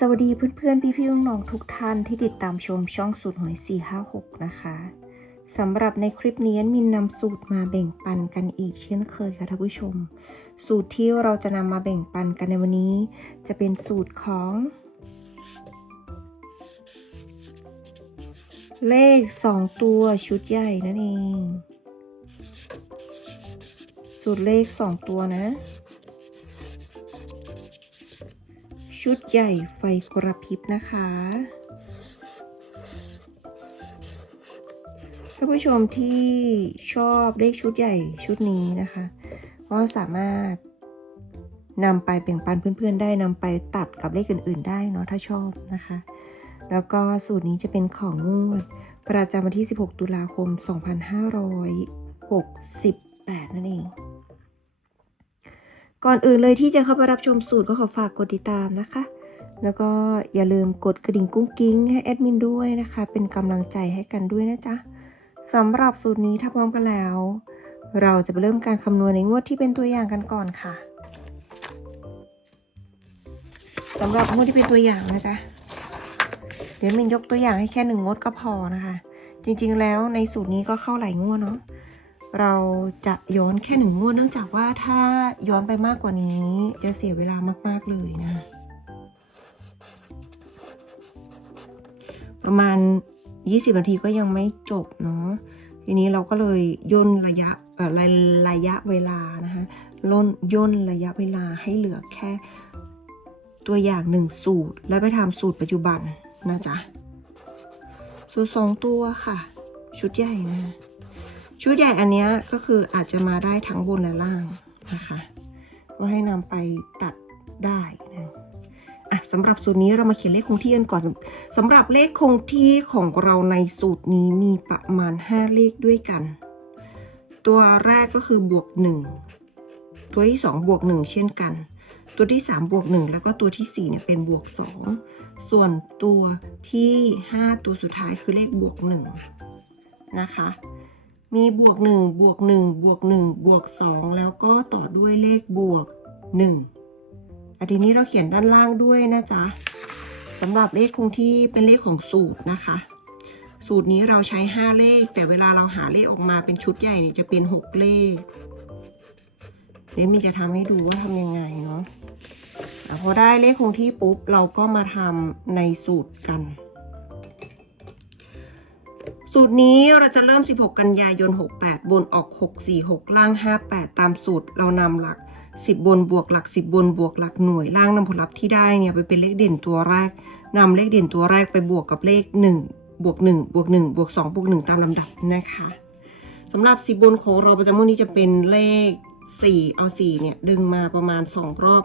สวัสดีเพื่อนๆ พี่ๆน้องๆทุกท่านที่ติดตามชมช่องสูตรหวย 456 นะคะสำหรับในคลิปนี้มินนำสูตรมาแบ่งปันกันอีกเช่นเคยค่ะท่านผู้ชม สูตรที่เราจะนำมาแบ่งปันกันในวันนี้ จะเป็นสูตรของ เลข 2 ตัวชุดใหญ่นั่นเอง สูตรเลข 2 ตัวนะ ชุดใหญ่ไฟกระพริบนะคะท่านผู้ชมที่ชอบเลขชุดใหญ่ชุดนี้นะคะ ก็สามารถนำไปแบ่งปันเพื่อนๆ ได้นำไปตัดกับเลขอื่นๆ ได้เนาะถ้าชอบนะคะ แล้วก็สูตรนี้จะเป็นของงวด ประจำวันที่ 16 ตุลาคม 2568 นั่นเอง ก่อนอื่นเลยที่จะเข้าไปรับชมสูตรก็ขอฝากกดติดตามนะคะ แล้วก็อย่าลืมกดกระดิ่งกุ้งกิ้งให้แอดมินด้วยนะคะ เป็นกำลังใจให้กันด้วยนะจ๊ะสำหรับสูตรนี้ถ้าพร้อมกันแล้ว เราจะไปเริ่มการคำนวณในงวดที่เป็นตัวอย่างกันก่อนค่ะสำหรับงวดที่เป็นตัวอย่างนะจ๊ะเดี๋ยวมินยกตัวอย่างให้แค่หนึ่งงวดก็พอนะคะ จริงๆแล้วในสูตรนี้ก็เข้าหลายงวดเนาะ เราจะย้อนแค่หนึ่งงวดเนื่องจากว่าถ้าย้อนไปมากกว่านี้จะเสียเวลามากๆเลยนะ ประมาณ 20 นาทีก็ยังไม่จบเนาะทีนี้เราก็เลยย่นระยะอ่อระระยะเวลานะคะล่นย่นระยะเวลาให้เหลือแค่ตัวอย่างหนึ่งสูตร แล้วไปทำสูตรปัจจุบันนะจ๊ะสูตรสองตัวค่ะ ชุดใหญ่นะ ชุดใหญ่อันนี้ก็คืออาจจะมาได้ทั้งบนและล่างนะคะ ก็ให้นำไปตัดได้นะอะสำหรับสูตรนี้เรามาเขียนเลขคงที่กันก่อนสำหรับเลขคงที่ของเราในสูตรนี้มีประมาณ 5 เลขด้วยกัน ตัวแรกก็คือบวก 1 ตัวที่ 2 บวก 1 เช่นกัน ตัวที่ 3 บวก 1 แล้วก็ตัวที่4เนี่ยเป็นบวก 2 ส่วนตัวที่ 5 ตัวสุดท้ายคือเลขบวก 1 นะคะ มีบวก1บวก1บวก1บวก2 แล้วก็ต่อด้วยเลขบวก1อันทีนี้เราเขียนด้านล่างด้วยนะจ๊ะสำหรับเลขคงที่เป็นเลขของสูตรนะคะ สูตรนี้เราใช้ 5 เลข แต่เวลาเราหาเลขออกมาเป็นชุดใหญ่เนี่ยจะเป็น 6 เลขเดี๋ยวมินจะทำให้ดูว่าทำยังไงเนาะพอได้เลขคงที่ปุ๊บเราก็มาทำในสูตรกัน สูตรนี้เราจะเริ่ม 16 กันยายน 68 บนออก 646 ล่าง 58 ตามสูตร เรานำหลัก 10 บนบวกหลัก 10 บนบวกหลักหน่วยล่างนำผลลัพธ์ที่ได้เนี่ยไปเป็นเลขเด่นตัวแรกนำเลขเด่นตัวแรกไปบวกกับเลข 1 บวก 1 บวก 1 บวก 2 บวก 1 ตามลำดับนะคะสำหรับ 10 บนของเราประจำวันนี้จะเป็นเลข 4 เอา 4 เนี่ย ดึงมาประมาณ 2 รอบ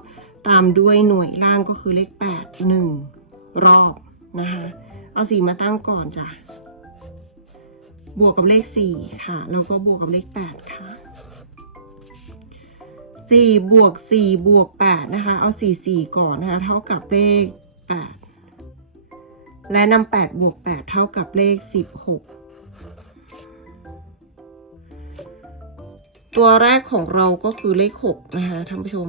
ตามด้วยหน่วยล่างก็คือเลข 8 1 รอบนะคะ เอา 4 มาตั้งก่อนจ้ะ บวกกับเลข 4 ค่ะ แล้วก็บวกกับเลข 8 ค่ะ 4 บวก 4 บวก 8 นะคะ เอา 4 4 ก่อนนะคะ เท่ากับเลข 8 และนำ8บวก 8 เท่ากับเลข 16ตัวแรกของเราก็คือเลข 6 นะคะท่านผู้ชม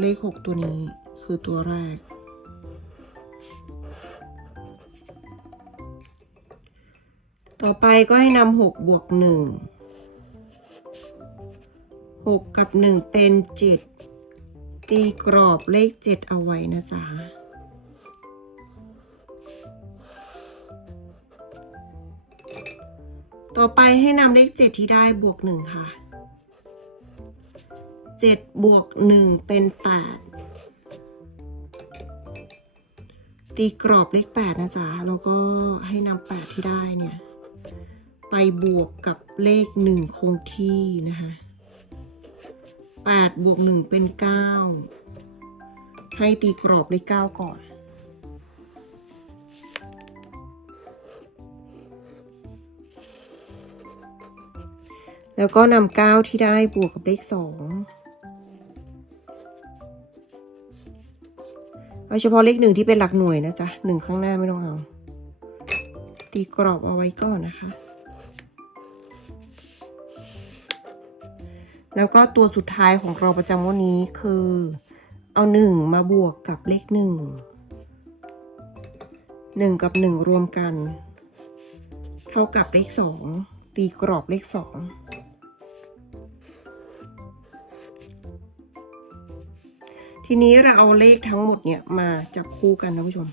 เลข 6 ตัวนี้คือตัวแรก ต่อไปก็ให้นำหกบวกหนึ่งหกกับหนึ่งเป็นเจ็ดตีกรอบเลขเจ็ดเอาไว้นะจ๊ะต่อไปให้นำเลขเจ็ดที่ได้บวกหนึ่งค่ะเจ็ดบวกหนึ่งเป็นแปดตีกรอบเลขแปดนะจ๊ะ แล้วก็ให้นำแปดที่ได้เนี่ย ไปบวกกับเลขหนึ่งคงที่นะคะแปดบวกหนึ่งเป็นเก้าให้ตีกรอบเลขเก้าก่อนแล้วก็นำเก้าที่ได้บวกกับเลขสองเอาเฉพาะเลขหนึ่งที่เป็นหลักหน่วยนะจ๊ะหนึ่งข้างหน้าไม่ต้องเอา ตีกรอบเอาไว้ก่อนนะคะ แล้วก็ตัวสุดท้ายของเราประจำวันนี้คือ เอาหนึ่งมาบวกกับเลขหนึ่งหนึ่งกับหนึ่งรวมกัน เท่ากับเลขสองตีกรอบเลขสองทีนี้เราเอาเลขทั้งหมดเนี่ยมาจับคู่กันนะผู้ชม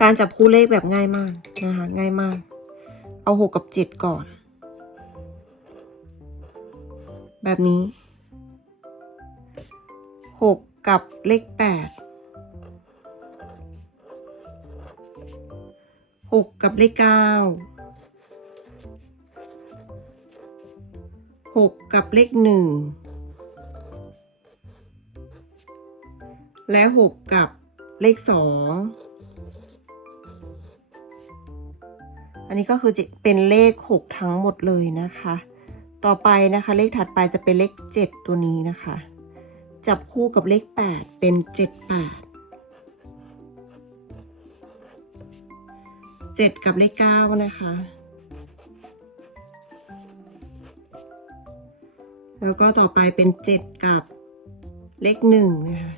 การจับคู่เลขแบบง่ายมากนะคะง่ายมาก เอาหกกับเจ็ดก่อน แบบนี้หกกับเลขแปดหกกับเลขเก้าหกกับเลขหนึ่งและหกกับเลขสองอันนี้ก็คือจะเป็นเลขหกทั้งหมดเลยนะคะ ต่อไปนะคะเลขถัดไปจะเป็นเลขเจ็ดตัวนี้นะคะ จับคู่กับเลขแปดเป็นเจ็ดแปดเจ็ดกับเลขเก้านะคะ แล้วก็ต่อไปเป็นเจ็ดกับเลขหนึ่งนะคะ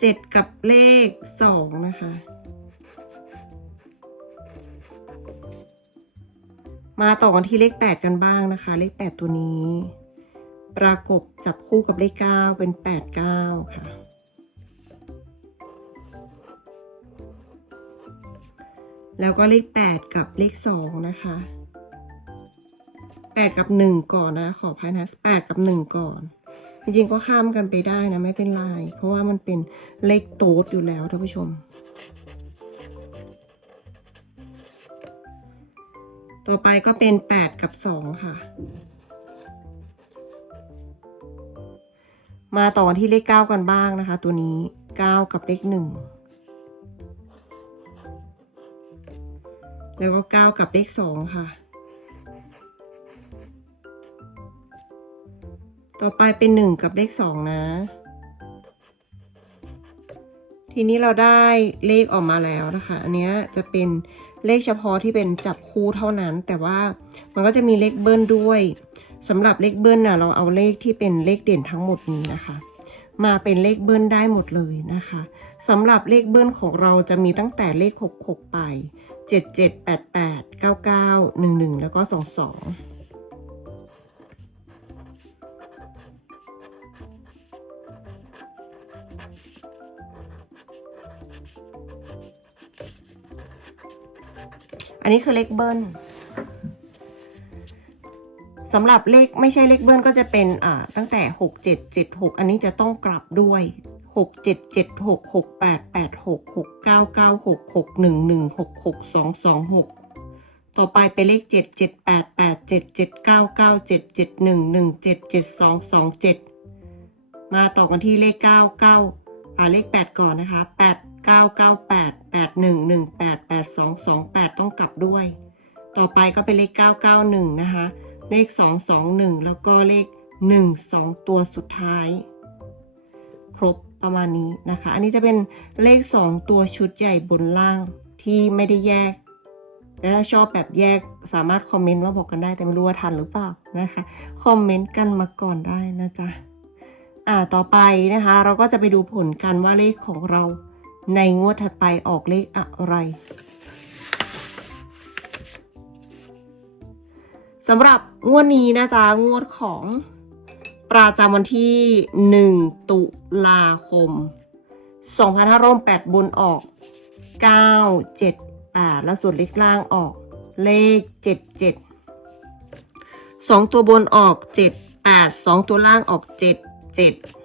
เจ็ดกับเลขสองนะคะ มาต่อกันที่เลข 8 กันบ้างนะคะ เลข 8 ตัวนี้ ประกบจับคู่กับเลข 9 เป็น 8 9 ค่ะ แล้วก็เลข 8 กับเลข 2 นะคะ 8 กับ 1 ก่อนนะ ขอพายนะ 8 กับ 1 ก่อน จริงๆก็ข้ามกันไปได้นะ ไม่เป็นไร เพราะว่ามันเป็นเลขโต๊ดอยู่แล้วท่านผู้ชม ต่อไปก็เป็น 8 กับ 2 ค่ะ มาต่อกันที่เลข 9 กันบ้างนะคะ ตัวนี้ 9 กับเลข 1 แล้วก็ 9 กับเลข 2 ค่ะ ต่อไปเป็น 1 กับเลข 2 นะ ทีนี้เราได้เลขออกมาแล้วนะคะ อันนี้จะเป็น เลขเฉพาะที่เป็นจับคู่เท่านั้น แต่ว่ามันก็จะมีเลขเบิ้ลด้วยสำหรับเลขเบิ้ลน่ะเราเอาเลขที่เป็นเลขเด่นทั้งหมดนี้นะคะ มาเป็นเลขเบิ้ลได้หมดเลยนะคะสำหรับเลขเบิ้ลของเราจะมีตั้งแต่เลข 6 6 ไป 7 7 8 8 9 9 1 1 แล้วก็ 2 อันนี้คือเลขเบิ้ลสำหรับเลขไม่ใช่เลขเบิ้ลก็จะเป็นอ่าตั้งแต่หกเจ็ดเจ็ดหกอันนี้จะต้องกลับด้วยหกเจ็ดเจ็ดหกหกแปดแปดหกหกเก้าเก้าหกหกหนึ่งหนึ่งหกหกสองสองหกต่อไปเป็นเลขเจ็ดเจ็ดแปดแปดเจ็ดเจ็ดเก้าเก้าเจ็ดเจ็ดหนึ่งหนึ่งเจ็ดเจ็ดสองสองเจ็ดมาต่อกันที่เลขเก้าเก้าอ่าเลขแปดก่อนนะคะแปด9 9 8 8 1 1 8 8 2 2 8 ต้องกลับด้วย ต่อไปก็เป็นเลข 991 นะคะ เลข 221 แล้วก็เลข 1 2 ตัวสุดท้าย ครบประมาณนี้นะคะ อันนี้จะเป็นเลข 2 ตัวชุดใหญ่บนล่างที่ไม่ได้แยกและถ้าชอบแบบแยกสามารถคอมเมนต์มาบอกกันได้แต่ไม่รู้ว่าทันหรือเปล่านะคะ คอมเมนต์กันมาก่อนได้นะจ๊ะ อ่าต่อไปนะคะ เราก็จะไปดูผลกันว่าเลขของเรา ในงวดถัดไปออกเลขอะไรสำหรับงวดนี้นะจ๊ะงวดของประจำวันที่ 1 ตุลาคม 2508บนออก 9 7 8 แล้วส่วนเลขล่างออกเลข 7 7 2 ตัวบนออก 7 8 2 ตัวล่างออก 7 7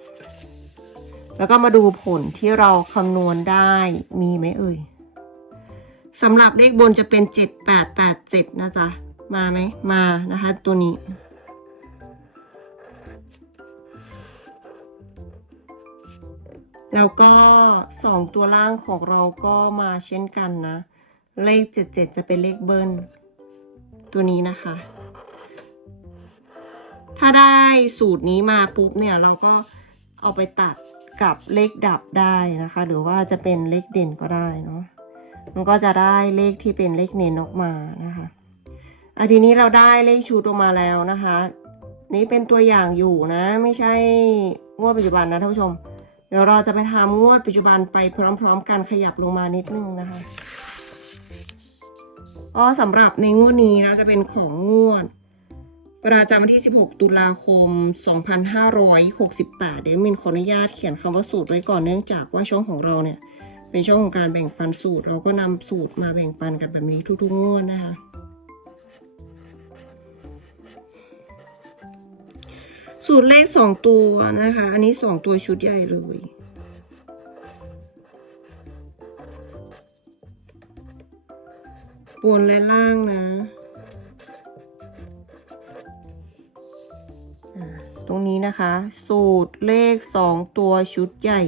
แล้วก็มาดูผลที่เราคำนวณได้มีไหมเอ่ยสำหรับเลขบนจะเป็น 7887 นะจ๊ะ มาไหมมานะคะตัวนี้ แล้วก็ 2 ตัวล่างของเราก็มาเช่นกันนะ เลขเจ็ดเจ็ดจะเป็นเลขเบิ้ลตัวนี้นะคะ ถ้าได้สูตรนี้มาปุ๊บเนี่ย เราก็เอาไปตัด กับเลขดับได้นะคะ หรือว่าจะเป็นเลขเด่นก็ได้เนาะมันก็จะได้เลขที่เป็นเลขเน้นออกมานะคะอะทีนี้เราได้เลขชุดออกมาแล้วนะคะ นี่เป็นตัวอย่างอยู่นะ ไม่ใช่งวดปัจจุบันนะท่านผู้ชม เดี๋ยวเราจะไปทำงวดปัจจุบันไปพร้อมๆ กันขยับลงมานิดนึงนะคะอ๋อสำหรับในงวดนี้นะจะเป็นของงวด ประจำวันที่ 16 ตุลาคม 2568 เดี๋ยวมินขออนุญาตเขียนคำว่าสูตรไว้ก่อนเนื่องจากว่าช่องของเราเนี่ย เป็นช่องของการแบ่งปันสูตร เราก็นำสูตรมาแบ่งปันกันแบบนี้ทุกๆงวดนะคะ สูตรเลขสองตัวนะคะ อันนี้สองตัวชุดใหญ่เลยบนและล่างนะ รงนี้นะคะ สูตรเลขสองตัวชุดใหญ่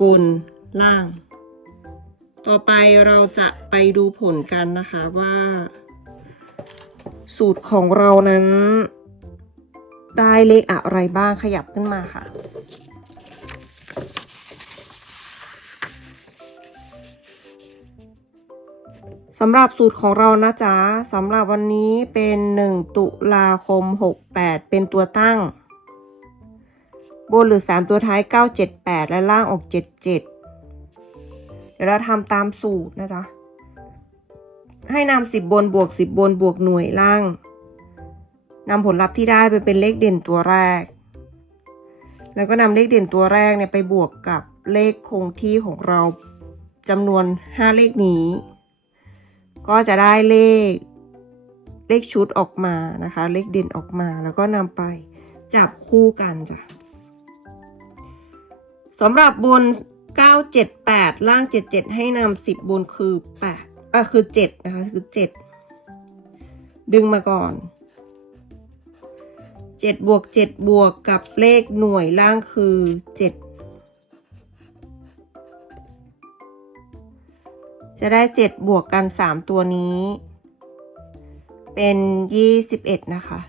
บนล่าง ต่อไปเราจะไปดูผลกันนะคะว่า สูตรของเรานั้น ได้เลขอะไรบ้างขยับขึ้นมาค่ะ สำหรับสูตรของเรานะจ๊ะสำหรับวันนี้เป็น 1 ตุลาคม 68 เป็นตัวตั้ง บนหรือ 3 ตัวท้าย 978 และล่างออก 77 เดี๋ยวเราทำตามสูตรนะจ๊ะ ให้นำ10 บนบวก 10 บนบวกหน่วยล่างนำผลลัพธ์ที่ได้ไปเป็นเลขเด่นตัวแรก แล้วก็นำเลขเด่นตัวแรกเนี่ยไปบวกกับเลขคงที่ของเราจำนวน 5 เลขนี้ ก็จะได้เลขเลขชุดออกมานะคะ เลขเด่นออกมาแล้วก็นำไปจับคู่กันจ้ะสำหรับบน 978 ล่าง 77 ให้นำ10 บนคือ8อะคือ 7 นะคะ คือ 7 ดึงมาก่อน 7 บวก 7 บวกกับเลขหน่วยล่างคือ 7 จะได้ 7 บวกกัน 3 ตัวนี้ เป็น 21 นะคะ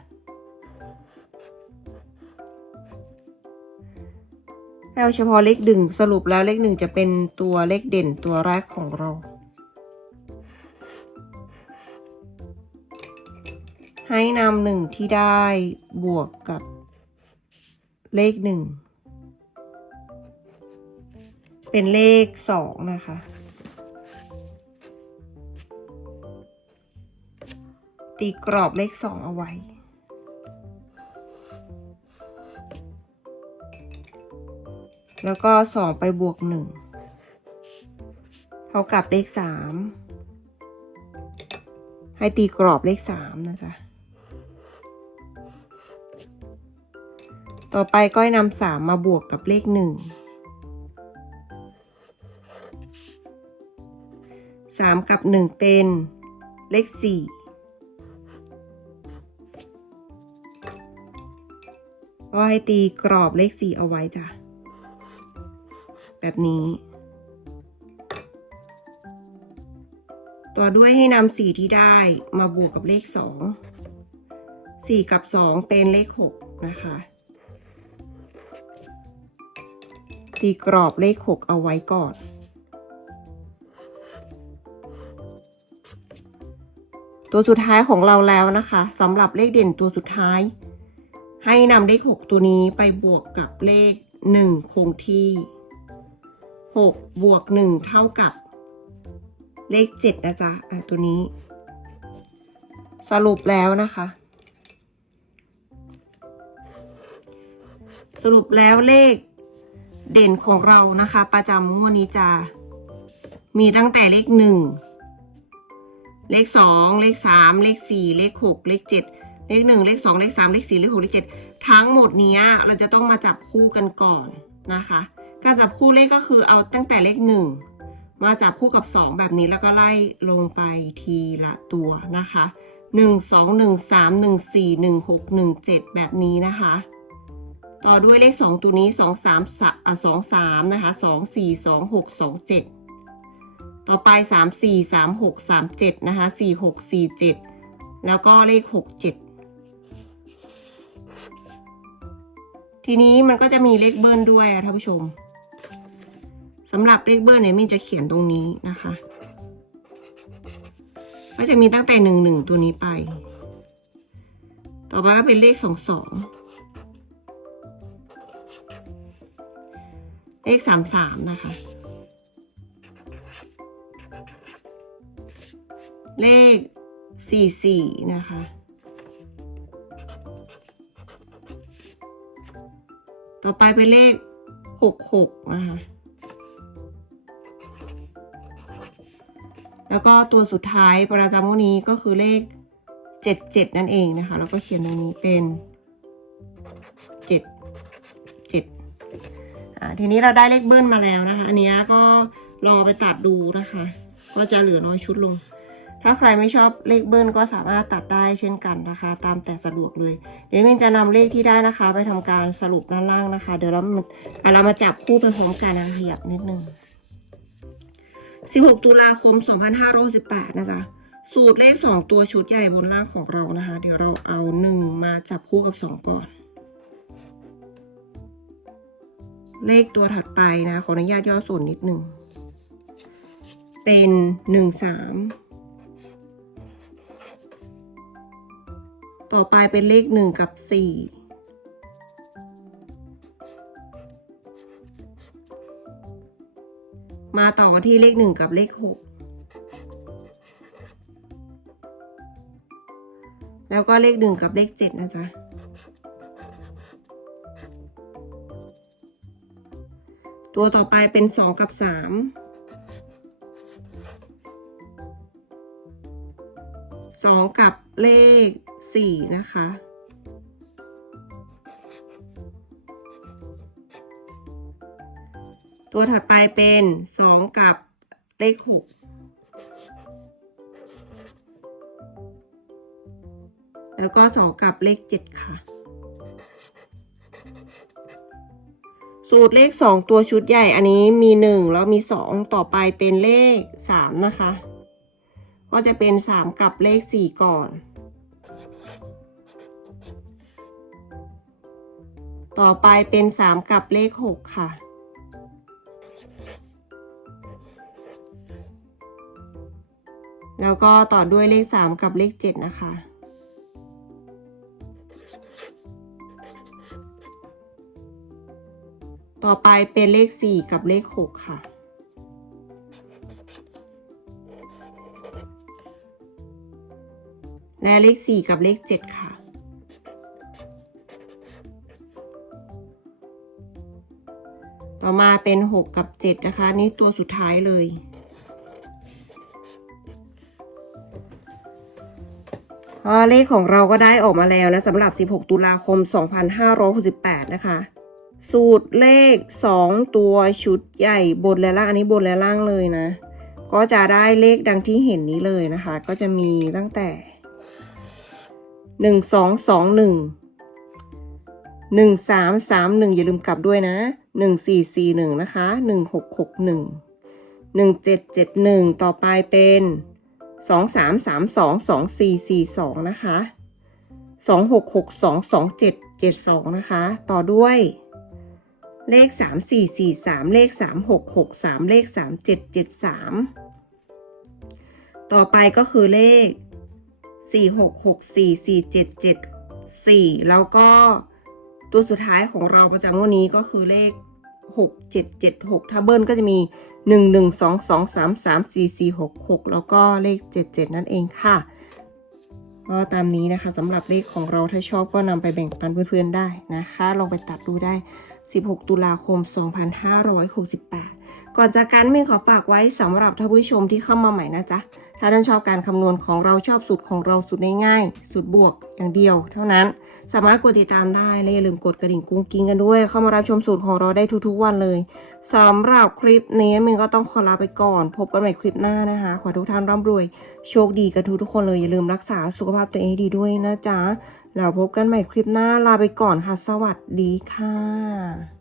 เอาเฉพาะเลขหนึ่งสรุปแล้วเลขหนึ่งจะเป็นตัวเลขเด่นตัวแรกของเรา ให้นำหนึ่งที่ได้บวกกับเลขหนึ่งเป็นเลขสองนะคะ ตีกรอบเลขสองเอาไว้ แล้วก็สองไปบวกหนึ่งเท่ากับเลขสามให้ตีกรอบเลขสามนะจ๊ะต่อไปก็ให้นำสามมาบวกกับเลขหนึ่งสามกับหนึ่งเป็นเลขสี่ ก็ให้ตีกรอบเลขสี่เอาไว้จ้ะ แบบนี้ ต่อด้วยให้นำสี่ที่ได้มาบวกกับเลขสองสี่กับสองเป็นเลขหกนะคะ ตีกรอบเลขหกเอาไว้ก่อน ตัวสุดท้ายของเราแล้วนะคะสำหรับเลขเด่นตัวสุดท้าย ให้นำเลขหกตัวนี้ไปบวกกับเลขหนึ่งคงที่หกบวกหนึ่งเท่ากับ เลขเจ็ดนะจ๊ะอะตัวนี้ สรุปแล้วนะคะ สรุปแล้วเลขเด่นของเรานะคะ ประจำงวดนี้จะมีตั้งแต่เลขหนึ่งเลขสองเลขสามเลขสี่เลขหกเลขเจ็ด เลขหนึ่งเลขสองเลขสามเลขสี่เลขหกเลขเจ็ดทั้งหมดนี้เราจะต้องมาจับคู่กันก่อนนะคะ การจับคู่เลขก็คือเอาตั้งแต่เลขหนึ่งมาจับคู่กับ 2 แบบนี้แล้วก็ไล่ลงไปทีละตัวนะคะ 1 2 1 3 1 4 1 6 1 7 แบบนี้นะคะ ต่อด้วยเลข 2 ตัวนี้ 2 3อะ2 3นะคะ 2 4 2 6 2 7 ต่อไป 3 4 3 6 3 7 นะคะ 4 6 4 7 แล้วก็เลข 6 7 ทีนี้มันก็จะมีเลขเบิ้ลด้วยอะท่านผู้ชมสำหรับเลขเบิ้ลเนี่ยมินจะเขียนตรงนี้นะคะ ก็จะมีตั้งแต่หนึ่งหนึ่งตัวนี้ไป ต่อไปก็เป็นเลขสองสองเลขสามสามนะคะ เลขสี่สี่นะคะ ต่อไปเป็นเลขหกหกนะคะแล้วก็ตัวสุดท้ายประจำวันนี้ก็คือเลขเจ็ดเจ็ดนั่นเองนะคะ แล้วก็เขียนตรงนี้เป็นเจ็ดเจ็ดอ่าทีนี้เราได้เลขเบิ้ลมาแล้วนะคะ อันนี้ก็ลองไปตัดดูนะคะก็จะเหลือน้อยชุดลง ถ้าใครไม่ชอบเลขเบิ้ลก็สามารถตัดได้เช่นกันนะคะ ตามแต่สะดวกเลย เดี๋ยวมินจะนำเลขที่ได้นะคะ ไปทำการสรุปด้านล่างนะคะ เดี๋ยวเรามาอะเรามาจับคู่ไปพร้อมกันนะขยับนิดนึง 16 ตุลาคม 2518 นะจ๊ะสูตรเลข 2 ตัวชุดใหญ่บนล่างของเรานะคะ เดี๋ยวเราเอา 1 มาจับคู่กับ 2 ก่อน เลขตัวถัดไปนะ ขออนุญาตย่อส่วนนิดหนึ่ง เป็น 1 3 ต่อไปเป็นเลข1กับ4มาต่อกันที่เลขหนึ่งกับเลขหกแล้วก็เลขหนึ่งกับเลขเจ็ดนะจ๊ะ ตัวต่อไปเป็นสองกับสามสองกับเลข สี่นะคะ ตัวถัดไปเป็นสองกับเลขหกแล้วก็สองกับเลขเจ็ดค่ะ สูตรเลขสองตัวชุดใหญ่อันนี้มีหนึ่งแล้วมีสองต่อไปเป็นเลขสามนะคะก็จะเป็นสามกับเลขสี่ก่อน ต่อไปเป็นสามกับเลขหกค่ะ แล้วก็ต่อด้วยเลขสามกับเลขเจ็ดนะคะ ต่อไปเป็นเลขสี่กับเลขหกค่ะและเลขสี่กับเลขเจ็ดค่ะ มาเป็นหกกับเจ็ดนะคะ นี่ตัวสุดท้ายเลย เลขของเราก็ได้ออกมาแล้วนะสำหรับ 16 ตุลาคม 2568 นะคะ สูตรเลข 2 ตัวชุดใหญ่บนและล่าง อันนี้บนและล่างเลยนะ ก็จะได้เลขดังที่เห็นนี้เลยนะคะ ก็จะมีตั้งแต่ 1 2 2 1 1 3 3 1 อย่าลืมกลับด้วยนะ 1 4 4 1 นะคะ 1 6 6 1 1 7 7 1 ต่อไปเป็นสองสามสามสองสองสี่สี่สองนะคะสองหกหกสองสองเจ็ดเจ็ดสองนะคะ ต่อด้วยเลขสามสี่สี่สามเลขสามหกหกสามเลขสามเจ็ดเจ็ดสามต่อไปก็คือเลขสี่หกหกสี่สี่เจ็ดเจ็ดสี่แล้วก็ ตัวสุดท้ายของเราประจำวันนี้ก็คือเลข 6776 ถ้าเบิ้ลก็จะมี 1122334466 แล้วก็เลข 77 นั่นเองค่ะ ก็ตามนี้นะคะสำหรับเลขของเราถ้าชอบก็นำไปแบ่งปันเพื่อนๆได้นะคะ ลองไปตัดดูได้ 16 ตุลาคม 2568 ก่อนจากกันมินขอฝากไว้สำหรับท่านผู้ชมที่เข้ามาใหม่นะจ๊ะ ถ้าท่านชอบการคำนวณของเราชอบสูตรของเราสูตรง่ายๆสูตรบวกอย่างเดียว เท่านั้น สามารถกดติดตามได้และอย่าลืมกดกระดิ่งกุ้งกิ้งกันด้วย เข้ามารับชมสูตรของเราได้ทุกๆวันเลยสำหรับคลิปนี้มินก็ต้องขอลาไปก่อน พบกันใหม่คลิปหน้านะคะ ขอทุกท่านร่ำรวย โชคดีกันทุกๆคนเลยอย่าลืมรักษาสุขภาพตัวเองดีด้วยนะจ๊ะแล้วพบกันใหม่คลิปหน้าลาไปก่อนค่ะ สวัสดีค่ะ